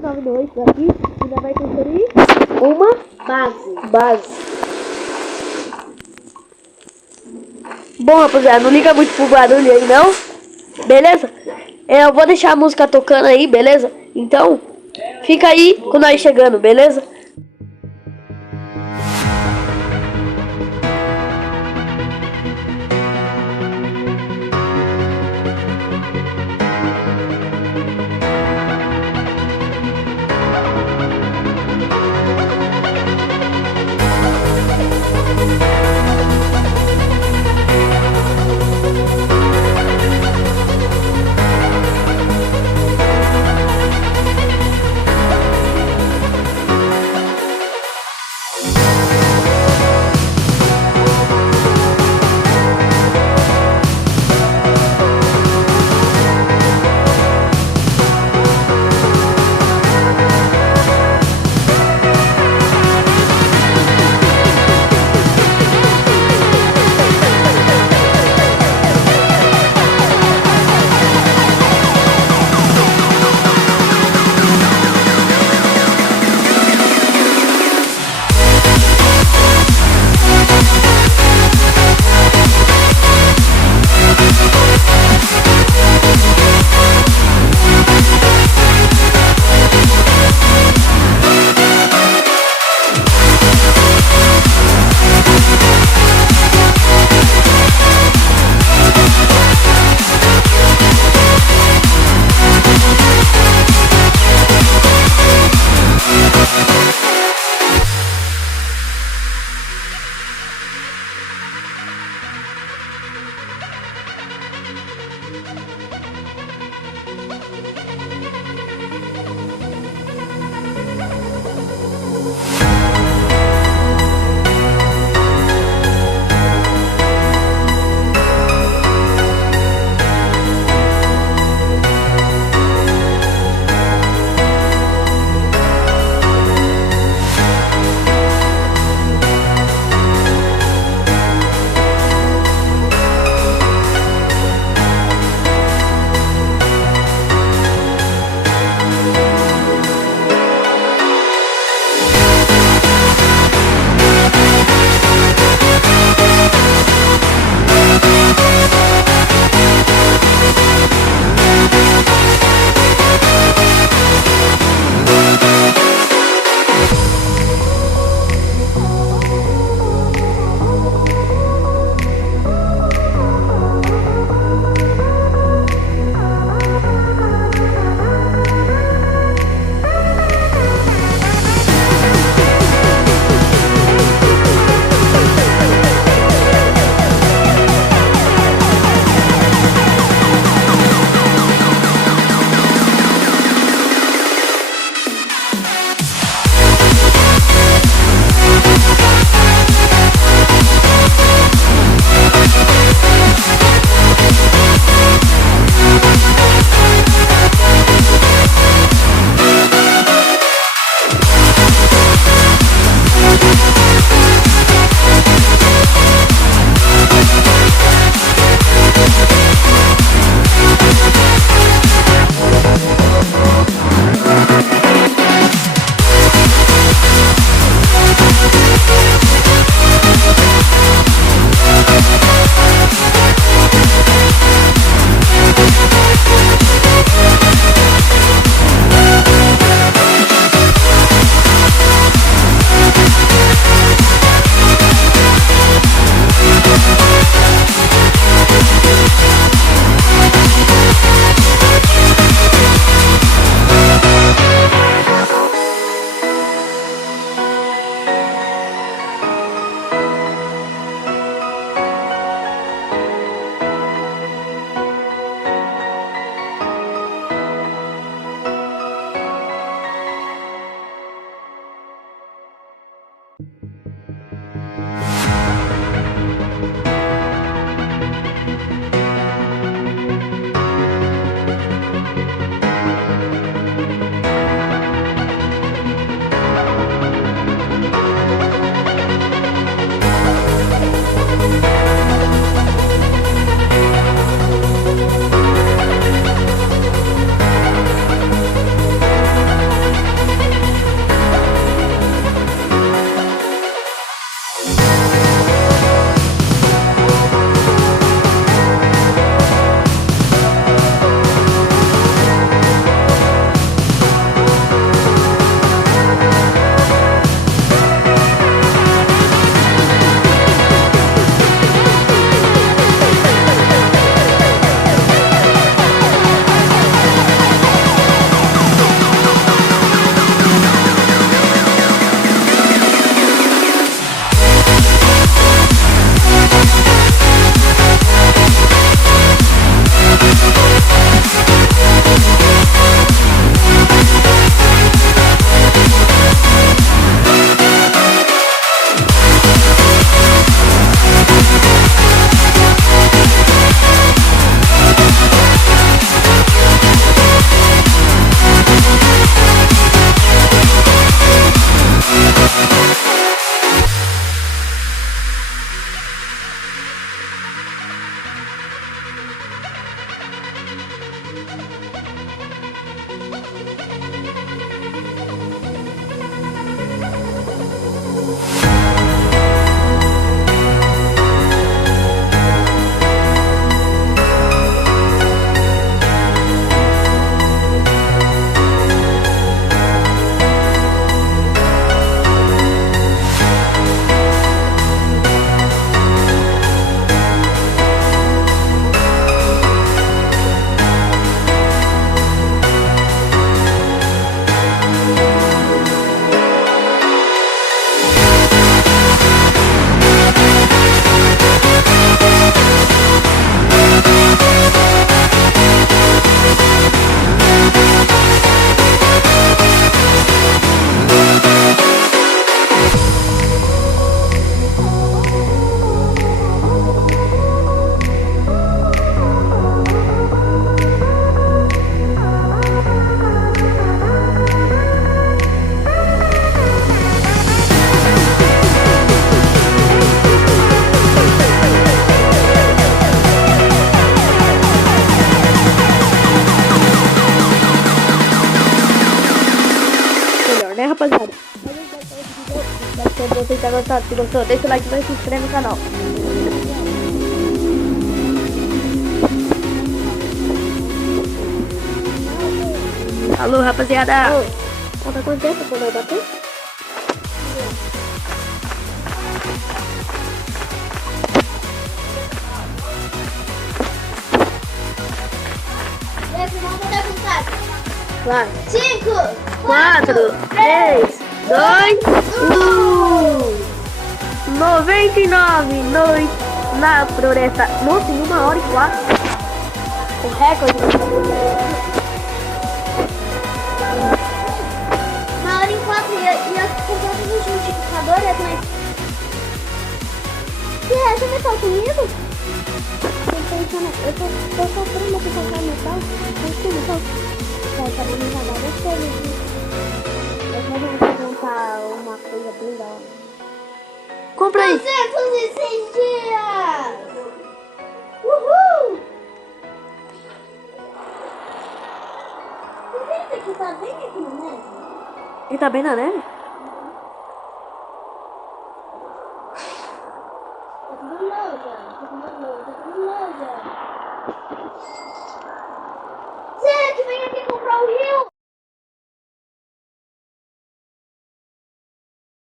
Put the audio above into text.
Noites aqui, ainda vai construir uma base. Bom, rapaziada, não liga muito pro barulho aí, não. Beleza? Eu vou deixar a música tocando aí, beleza? Então, fica aí com nós chegando, beleza? né, rapaziada? Espero que vocês tenham gostado. Se gostou, deixa o like e se inscreve no canal. Alô, rapaziada. Falta quanto tempo quando vai bater? Vai. 5, 4, 3, 2, 1. 99 noites na Floresta. Nossa, em 1h04. O recorde. 1h04 e eu comprando no justificador, né? Você vai estar comigo? Eu tô sofrendo aqui pra cá no metal. Tá bem enganado, eu sei. Eu vou comprar uma coisa bem da hora. Compra aí. 206 dias! Uhul! Por que ele tá bem aqui na neve? Ele tá bem na neve?